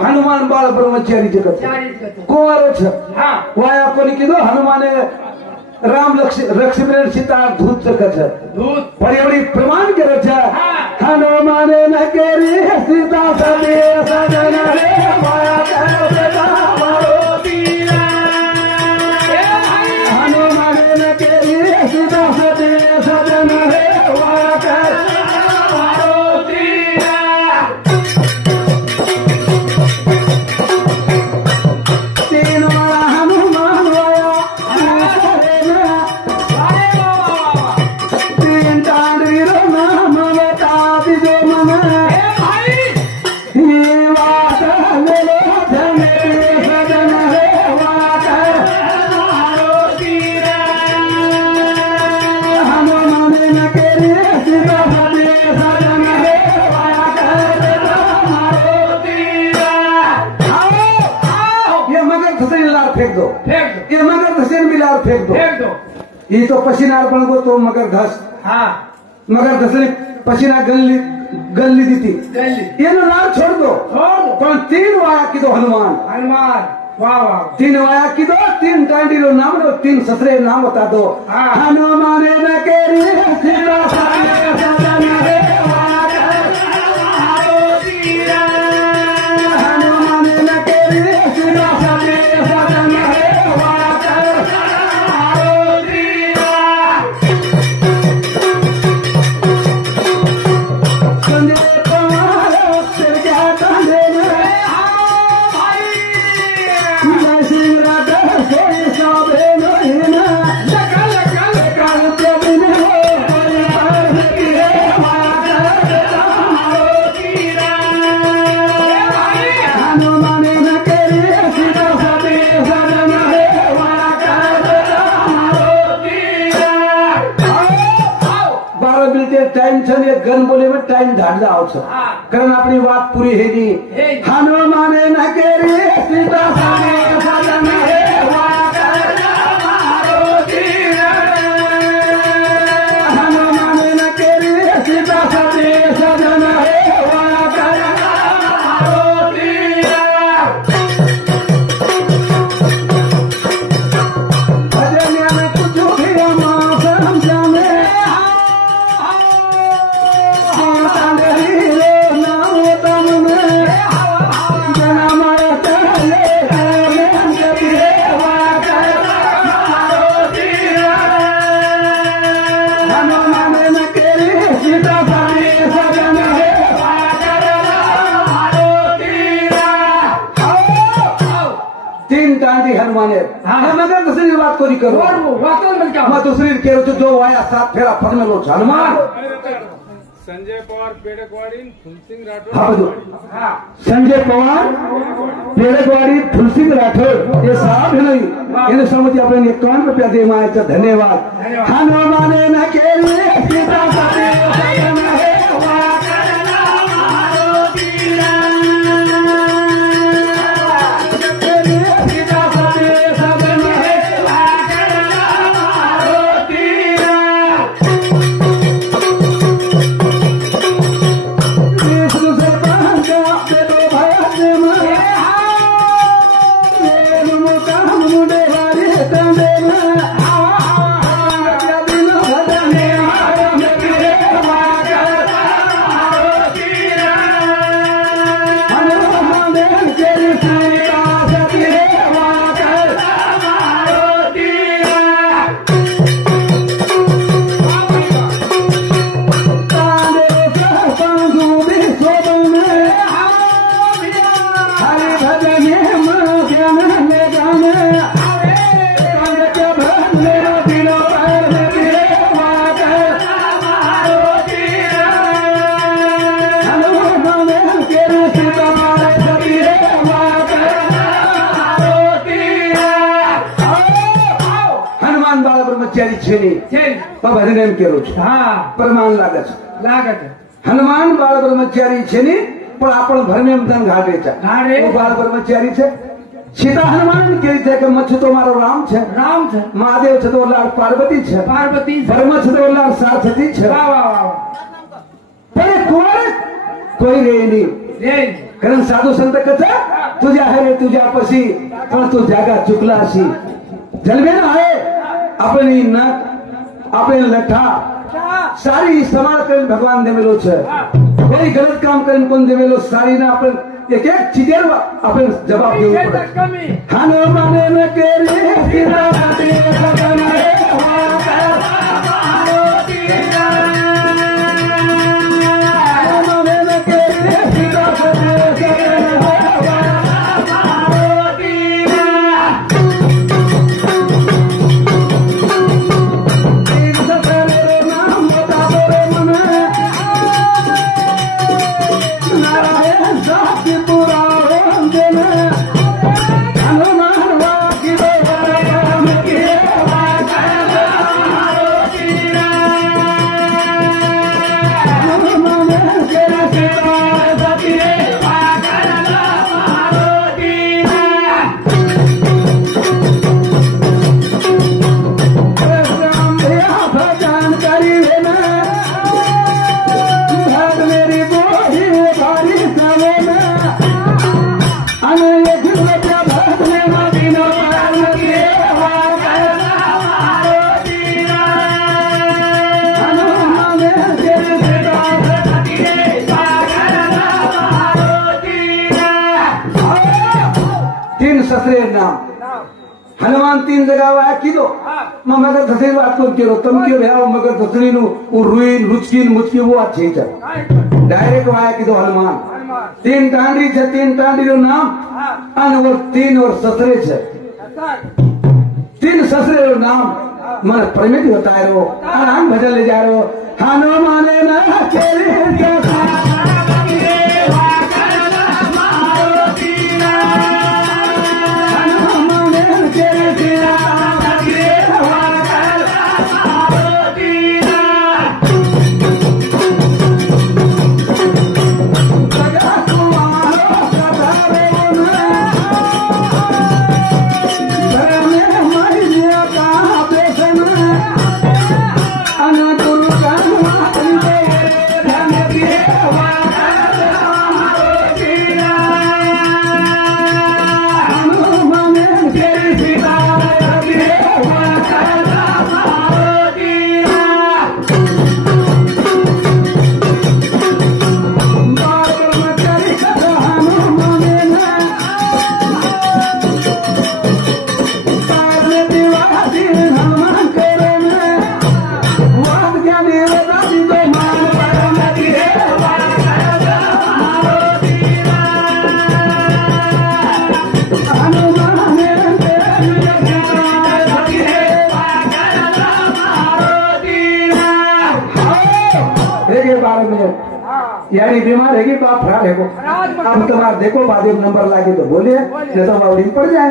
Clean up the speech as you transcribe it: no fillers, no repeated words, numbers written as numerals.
हनुमान बाल ब्रह्मचारी जगत कुंवारो छ वाया कोनी कीधो हनुमाने राम लक्ष्मण सीता धूत जगत छ बड़ी प्रमाण करे छ हनुमाने न केरी सीता सदे सजन रे वाया कर मारो पीरा हनुमाने न केरी सीता सदे सजन रे वाया कर मारो पीरा ये मगर धसेन मिला फेंक दो ये तो पसीना अर्पण को तो मगर धस मगर धसने पसीना गल्ली दी थी ये ना लाल छोड़ दो पर 3 वाया की दो हनुमान वाह वाह 3 वाया की दो 3 डांडी रो नाम रो 3 ससरे नाम बता दो हनुमान न केरी सीता सजन रे हनुमान न केरी सीता सजन रे टाइम छे गन बोले में टाइम ढाल आओ छ कारण अपनी बात पूरी है दी हनुमान न केरी सीता सजन रे हनुमान न केरी सीता सजन रे हनुमान मगर दूसरी बात को नहीं करो मैं दूसरी कह जो आया 7 फेरा फल में लो हनुमान संजय पवार पेड़कवाड़ी फुलसिंह राठौर संजय पवार पेड़कवाड़ी फुलसिंह राठौर ये साहब है नहीं इन्हें समझ अपने 51 रुपया दे माए धन्यवाद हनुमान न केरी सीता सजन रे छेनी भजन एम केरो छे प्रमाण लागे छे हनुमान बाल ब्रह्मचारी छेनी पण आपण भरने धन घाटे छे वो बाल ब्रह्मचारी छे सीता हनुमान के छे के मछ तो मारो राम छे महादेव छे तो लाल पार्वती छे ब्रह्म छे तो लाल सरस्वती छे पर कोई रे नहीं कारण साधु संत कथा तुझ्या हरे तुझ्या पशी पण तू जागा चुकलाशी जलवे ना आहे अपनी नक अपने लठा सारी इस्तेमाल कर भगवान देवेलो छे कोई गलत काम कर कोन देवेलो सारी ना अपन एक एक चीजेर अपन जवाब देवो पड़े हनुमान ने केरे सीता काटे सगने हनुमान 3 जगह आया कीधो मगर धसरी बात को केरो तम के भया मगर धसरी नु रुई लुचकी मुचकी वो अच्छी है डायरेक्ट आया कीधो हनुमान 3 टांडी छे 3 टांडी रो नाम और 3 और ससरे छे 3 ससरे रो नाम मन परमिट होता है रो आराम भजन ले जा रो हनुमान ना केरे यानी बीमार है तो आप फरार है अब तुम्हारा देखो बाद नंबर लागे तो बोलिए नहीं तो पड़ जाए।